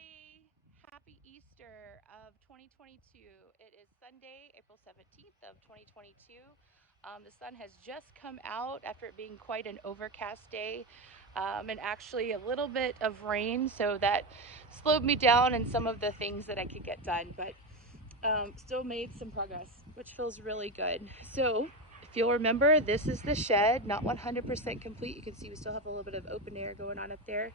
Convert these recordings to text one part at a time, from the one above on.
everybody. Happy Easter of 2022. It is Sunday, April 17th of 2022. The sun has just come out after it being quite an overcast day, and actually a little bit of rain, so that slowed me down in some of the things that I could get done, but still made some progress, which feels really good. So if you'll remember, this is the shed, not 100% complete. You can see we still have a little bit of open air going on up there.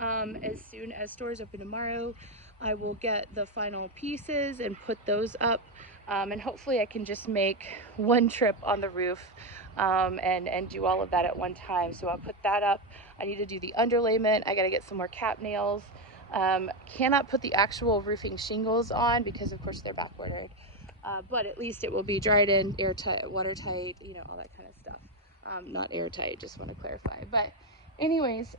As soon as stores open tomorrow, I will get the final pieces and put those up, and hopefully I can just make one trip on the roof and do all of that at one time. So I'll put that up. I need to do the underlayment. I got to get some more cap nails. Cannot put the actual roofing shingles on because of course they're backordered, but at least it will be dried in, airtight, watertight, you know, all that kind of stuff. Not airtight, just want to clarify. But anyways,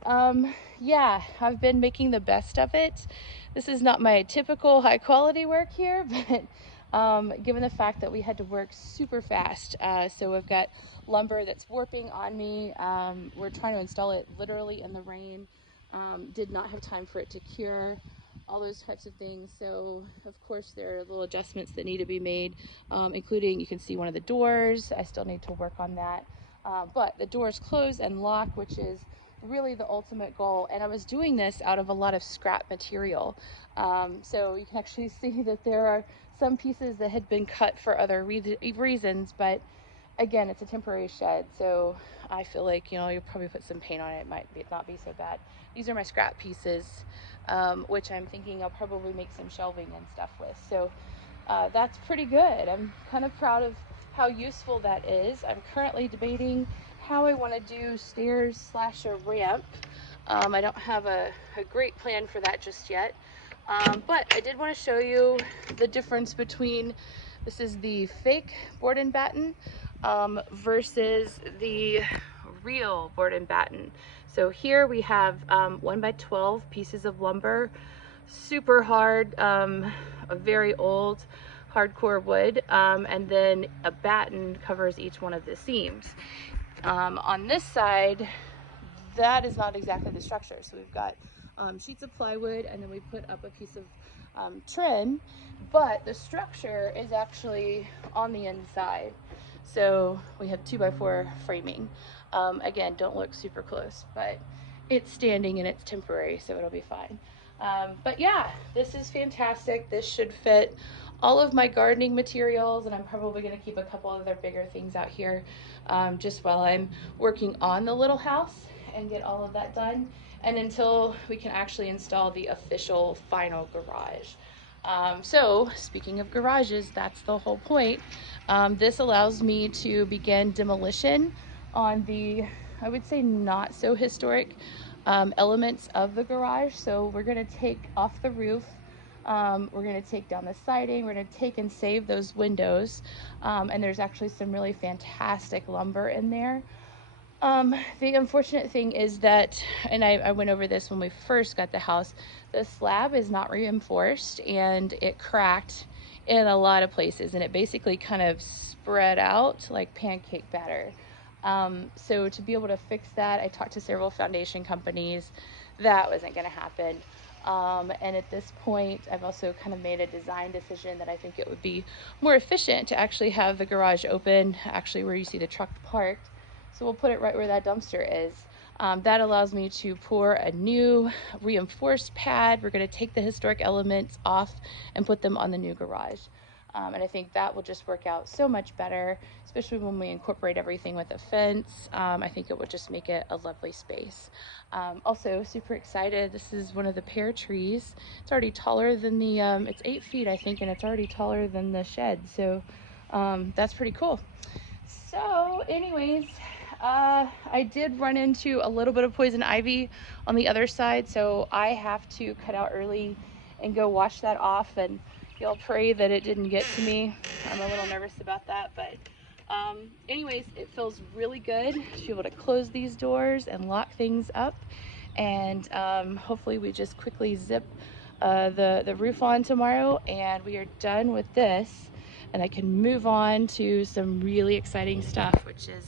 yeah, I've been making the best of it. This is not my typical high quality work here, but given the fact that we had to work super fast, so we've got lumber that's warping on me. We're trying to install it literally in the rain. Did not have time for it to cure, all those types of things. So of course there are little adjustments that need to be made, including, you can see one of the doors. I still need to work on that. But the doors close and lock, which is really the ultimate goal. And I was doing this out of a lot of scrap material. So you can actually see that there are some pieces that had been cut for other reasons, but again, it's a temporary shed, so I feel like, you know, you'll probably put some paint on it, not be so bad. These are my scrap pieces, which I'm thinking I'll probably make some shelving and stuff with. So that's pretty good. I'm kind of proud of how useful that is. I'm currently debating how I want to do stairs slash a ramp. I don't have a great plan for that just yet, but I did want to show you the difference between, this is the fake board and batten versus the real board and batten. So here we have 1 by 12 pieces of lumber, super hard, a very old hardcore wood, and then a batten covers each one of the seams. On this side, that is not exactly the structure. So we've got sheets of plywood, and then we put up a piece of trim, but the structure is actually on the inside. So we have 2 by 4 framing. Again, don't look super close, but it's standing and it's temporary, so it'll be fine. But yeah, this is fantastic. This should fit all of my gardening materials, and I'm probably going to keep a couple other bigger things out here just while I'm working on the little house and get all of that done, and until we can actually install the official final garage. So speaking of garages, that's the whole point. This allows me to begin demolition on the, I would say, not so historic elements of the garage. So we're going to take off the roof, we're going to take down the siding, we're going to take and save those windows, and there's actually some really fantastic lumber in there. The unfortunate thing is that, and I went over this when we first got the house, the slab is not reinforced and it cracked in a lot of places, and it basically kind of spread out like pancake batter. So to be able to fix that, I talked to several foundation companies. That wasn't going to happen. And at this point, I've also kind of made a design decision that I think it would be more efficient to actually have the garage open, actually where you see the truck parked. So we'll put it right where that dumpster is. That allows me to pour a new reinforced pad. We're going to take the historic elements off and put them on the new garage. And I think that will just work out so much better, especially when we incorporate everything with a fence. I think it would just make it a lovely space. Also super excited. This is one of the pear trees. It's already taller than the, it's 8 feet, I think, and it's already taller than the shed. So that's pretty cool. So anyways, I did run into a little bit of poison ivy on the other side, so I have to cut out early and go wash that off, and y'all pray that it didn't get to me. I'm a little nervous about that, but anyways, it feels really good to be able to close these doors and lock things up, and hopefully we just quickly zip the roof on tomorrow and we are done with this, and I can move on to some really exciting stuff, which is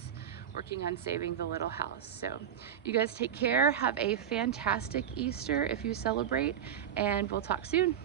working on saving the little house. So you guys take care, have a fantastic Easter if you celebrate, and we'll talk soon.